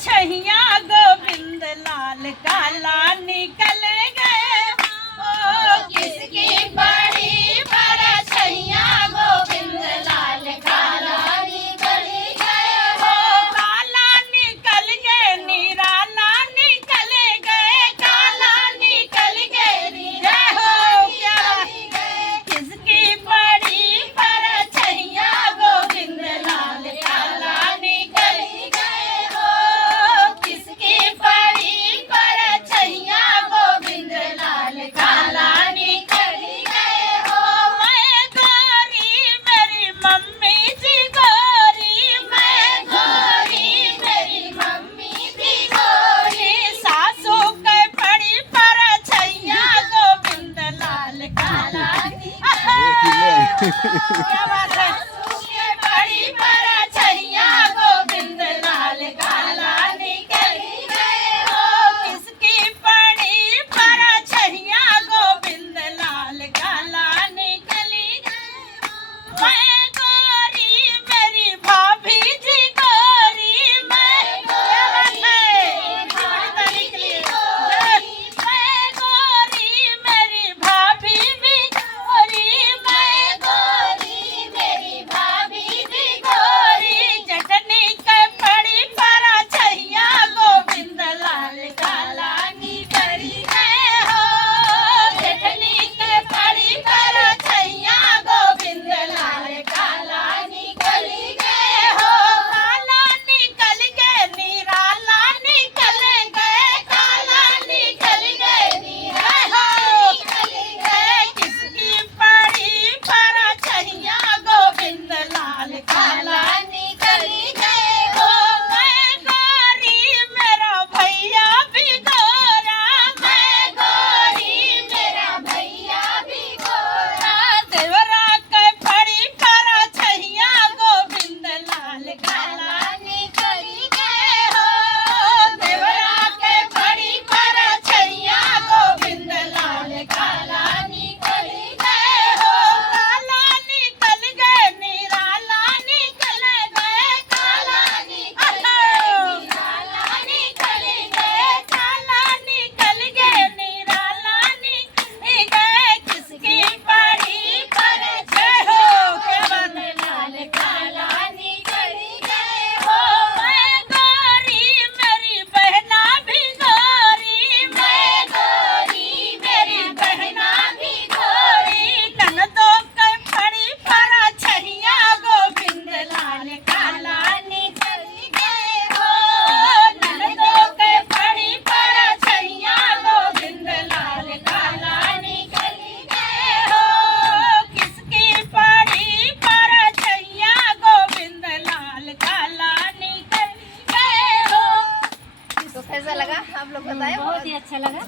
छैया गोविंद लाल काला निकल गए ओ किसकी बड़ी पर छैया गोविंद लाल काला निकल गए हो काला निकल गए निराला निकल गए काला निकल गए निरा हो क्या किसकी बड़ी पर छैया गोविंद लाल काला निकल गए हो किसकी बड़ी पर छैया गोविंद लाल काला निकल गए हो मैं गोरी मेरी मम्मी जी गोरी मैं गोरी मेरी मम्मी जी गोरी सासू के पड़ी पर छैया गोविंद लाल काला क्या बात है बड़ी पर छैया गोविंद लाल काला निकल गए हो किसकी बड़ी पर छैया गोविंद लाल काला निकल गए हो मैं गोरी मेरी भाभी जी गोरी मैं गोरी मेरी भाभी भी गोरी मैं गोरी मेरी भाभी भी गोरी चटनी के पड़ी पर छैया गोविंद लाल काला निकल गए हो चटनी के पड़ी पर छैया गोविंद लाल काला निकल गए हो काला निकल गए निराला निकल गए काला निकल गए निरा हो किसकी पड़ी पर छैया गोविंद लाल काला निकल गए हो मैं गोरी मेरा भैया भी गोरा मैं गोरी मेरा भैया भी गोरा देवरा के पड़ी पर छैया गोविंद लाल काला निकल गए हो देवरा के पड़ी पर छैया गोविंद लाल काला निकल गए हो काला निकल गए निराला निकल गए काला निकल गए निराला निकल गए काला निकल गए निराला निकल गए किसकी बड़ी पर जय हो क्या बात है लाल काला निकल गए हो मैं गोरी मेरी बहना भी गोरी मैं गोरी मेरी बहना भी गोरी ननदों के पड़ी पर छैया गोविंद लाल काला निकल गए हो ननदों के पड़ी पर छैया गोविंद लाल काला निकल गए हो किसकी पड़ी पर छैया गोविंद लाल काला निकल गए हो तो कैसा लगा आप लोग बताएं। बहुत ही अच्छा लगा।